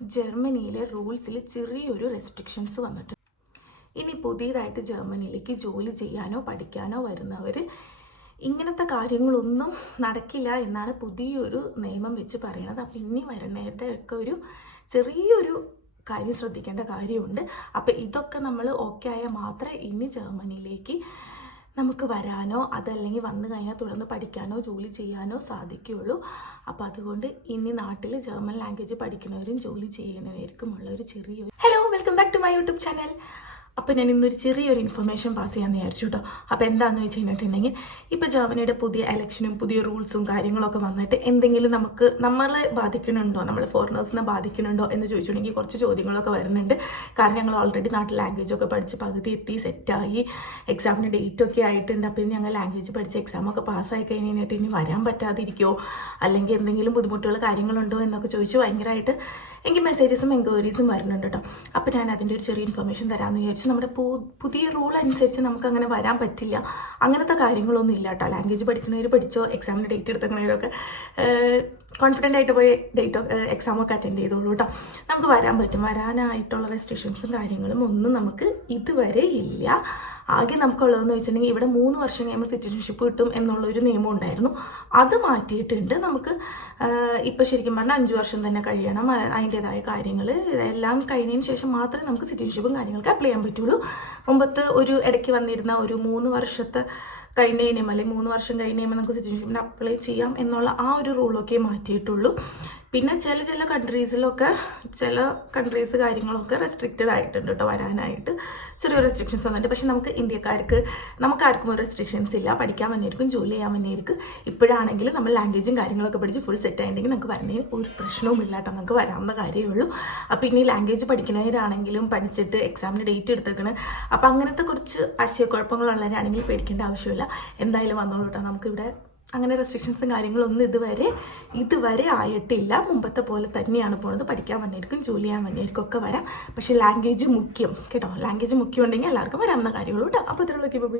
ജർമ്മനിയിലെ റൂൾസിൽ ചെറിയൊരു റെസ്ട്രിക്ഷൻസ് വന്നിട്ടുണ്ട്. ഇനി പുതിയതായിട്ട് ജർമ്മനിയിലേക്ക് ജോലി ചെയ്യാനോ പഠിക്കാനോ വരുന്നവർ ഇങ്ങനത്തെ കാര്യങ്ങളൊന്നും നടക്കില്ല എന്നാണ് പുതിയൊരു നിയമം വെച്ച് പറയുന്നത് അപ്പം ഇനി വരുന്നവരുടെ ഒക്കെ ഒരു ചെറിയൊരു കാര്യം ശ്രദ്ധിക്കേണ്ട കാര്യമുണ്ട്. അപ്പം ഇതൊക്കെ നമ്മൾ ഓക്കെ ആയാൽ മാത്രമേ ഇനി ജർമ്മനിയിലേക്ക് നമുക്ക് വരാനോ അതല്ലെങ്കിൽ വന്നു കഴിഞ്ഞാൽ തുടർന്ന് പഠിക്കാനോ ജോലി ചെയ്യാനോ സാധിക്കുകയുള്ളൂ. അപ്പോൾ അതുകൊണ്ട് ഇനി നാട്ടിൽ ജർമ്മൻ ലാംഗ്വേജ് പഠിക്കുന്നവരും ജോലി ചെയ്യണവർക്കുമുള്ള ഒരു ചെറിയൊരു hello welcome back to my YouTube channel അപ്പോൾ ഞാൻ ഇന്നൊരു ചെറിയൊരു ഇൻഫർമേഷൻ പാസ് ചെയ്യാൻ വിചാരിച്ചു കേട്ടോ അപ്പോൾ എന്താണെന്ന് വെച്ച് കഴിഞ്ഞിട്ടുണ്ടെങ്കിൽ ഇപ്പോൾ ജർമ്മനിയുടെ പുതിയ ഇലക്ഷനും പുതിയ റൂൾസും കാര്യങ്ങളൊക്കെ വന്നിട്ട് എന്തെങ്കിലും നമുക്ക് നമ്മളെ ബാധിക്കുന്നുണ്ടോ? നമ്മൾ ഫോറിനേഴ്സിനെ ബാധിക്കുന്നുണ്ടോ എന്ന് ചോദിച്ചിട്ടുണ്ടെങ്കിൽ കുറച്ച് ചോദ്യങ്ങളൊക്കെ വരുന്നുണ്ട്. കാരണം ഞങ്ങൾ ഓൾറെഡി നാട്ടിൽ ലാംഗ്വേജ് ഒക്കെ പഠിച്ച് പകുതി എത്തി സെറ്റായി എക്സാമിന് ഡേറ്റ് ഒക്കെ ആയിട്ടുണ്ട്. അപ്പോൾ ഞങ്ങൾ ലാംഗ്വേജ് പഠിച്ച് എക്സാമൊക്കെ പാസ്സായി കഴിഞ്ഞിട്ട് ഇനി വരാൻ പറ്റാതിരിക്കുമോ അല്ലെങ്കിൽ എന്തെങ്കിലും ബുദ്ധിമുട്ടുകൾ കാര്യങ്ങളുണ്ടോ എന്നൊക്കെ ചോദിച്ച് ഭയങ്കരമായിട്ട് എനിക്ക് മെസ്സേജസും എൻക്വയറീസും വരുന്നുണ്ട് കേട്ടോ അപ്പോൾ ഞാൻ അതിന്റെ ഒരു ചെറിയ ഇൻഫർമേഷൻ തരാമെന്ന് വിചാരിച്ചു. നമ്മുടെ പുതിയ റൂൾ അനുസരിച്ച് നമുക്ക് അങ്ങനെ വരാൻ പറ്റില്ല. അങ്ങനത്തെ കാര്യങ്ങളൊന്നും ഇല്ല കേട്ടോ ലാംഗ്വേജ് പഠിക്കുന്നവർ പഠിച്ചോ എക്സാമിന് ഡേറ്റ് എടുത്തുന്നവരൊക്കെ കോൺഫിഡന്റ് ആയിട്ട് പോയി ഡേറ്റ് എക്സാമൊക്കെ അറ്റൻഡ് ചെയ്തോളൂ കേട്ടോ നമുക്ക് വരാൻ പറ്റും. വരാനായിട്ടുള്ള റെസ്ട്രിക്ഷൻസും കാര്യങ്ങളും ഒന്നും നമുക്ക് ഇതുവരെ ഇല്ല. ആകെ നമുക്കുള്ളതെന്ന് വെച്ചിട്ടുണ്ടെങ്കിൽ ഇവിടെ മൂന്ന് വർഷം കഴിയുമ്പോൾ സിറ്റിസൺഷിപ്പ് കിട്ടും എന്നുള്ളൊരു നിയമം ഉണ്ടായിരുന്നു. അത് മാറ്റിയിട്ടുണ്ട്. നമുക്ക് ഇപ്പോൾ ശരിക്കും പറഞ്ഞാൽ അഞ്ച് വർഷം തന്നെ കഴിയണം. അതിന്റേതായ കാര്യങ്ങൾ ഇതെല്ലാം കഴിഞ്ഞതിന് ശേഷം മാത്രമേ നമുക്ക് സിറ്റിസൺഷിപ്പും കാര്യങ്ങൾക്ക് അപ്ലൈ ചെയ്യാൻ പറ്റുള്ളൂ. മുമ്പത്ത് ഒരു ഇടയ്ക്ക് വന്നിരുന്ന ഒരു മൂന്ന് വർഷത്തെ കഴിഞ്ഞ് കഴിയുമ്പോൾ അല്ലെങ്കിൽ മൂന്ന് വർഷം കഴിഞ്ഞ് കഴിയുമ്പോൾ നമുക്ക് സിറ്റിസൺഷിപ്പിന് അപ്ലൈ ചെയ്യാം എന്നുള്ള ആ ഒരു റൂളൊക്കെ മാറ്റിയിട്ടുള്ളൂ. പിന്നെ ചില ചില കൺട്രീസിലൊക്കെ ചില കൺട്രീസ് കാര്യങ്ങളൊക്കെ റെസ്ട്രിക്റ്റഡ് ആയിട്ടുണ്ട് കേട്ടോ വരാനായിട്ട്. ചെറിയ റെസ്ട്രിക്ഷൻസ് വന്നിട്ടുണ്ട്. പക്ഷേ നമുക്ക് ഇന്ത്യക്കാർക്ക് നമുക്കാർക്കും ഒരു റെസ്ട്രിക്ഷൻസ് ഇല്ല. പഠിക്കാൻ വന്നേർക്കും ജോലി ചെയ്യാൻ വന്നേർക്ക് ഇപ്പോഴാണെങ്കിൽ നമ്മൾ ലാംഗ്വേജും കാര്യങ്ങളൊക്കെ പഠിച്ച് ഫുൾ സെറ്റ് ആയിട്ടുണ്ടെങ്കിൽ നമുക്ക് വരണേ ഒരു പ്രശ്നവും ഇല്ലാട്ടോ നമുക്ക് വരാവുന്ന കാര്യമേ ഉള്ളൂ അപ്പോൾ ഇനി ലാംഗ്വേജ് പഠിക്കുന്നവരാണെങ്കിലും പഠിച്ചിട്ട് എക്സാമിന് ഡേറ്റ് എടുത്തേക്കണ്. അപ്പോൾ അങ്ങനത്തെ കുറച്ച് ആശയക്കുഴപ്പങ്ങളുള്ളവരാണെങ്കിൽ പേടിക്കേണ്ട ആവശ്യമില്ല. എന്തായാലും വന്നോളൂ കേട്ടോ. നമുക്കിവിടെ അങ്ങനെ റെസ്ട്രിക്ഷൻസും കാര്യങ്ങളൊന്നും ഇതുവരെ ഇതുവരെ ആയിട്ടില്ല. മുമ്പത്തെ പോലെ തന്നെയാണ് പോണത്. പഠിക്കാൻ വന്നവർക്കും ജോലി ചെയ്യാൻ വന്നവർക്കും ഒക്കെ വരാം. പക്ഷേ ലാംഗ്വേജ് മുഖ്യം. കേട്ടോ? ലാംഗ്വേജ് മുഖ്യം ഉണ്ടെങ്കിൽ എല്ലാവർക്കും വരാവുന്ന കാര്യമുള്ളൂ കേട്ടോ. അപ്പോൾ ഇത്രയുള്ളൂ ബൈ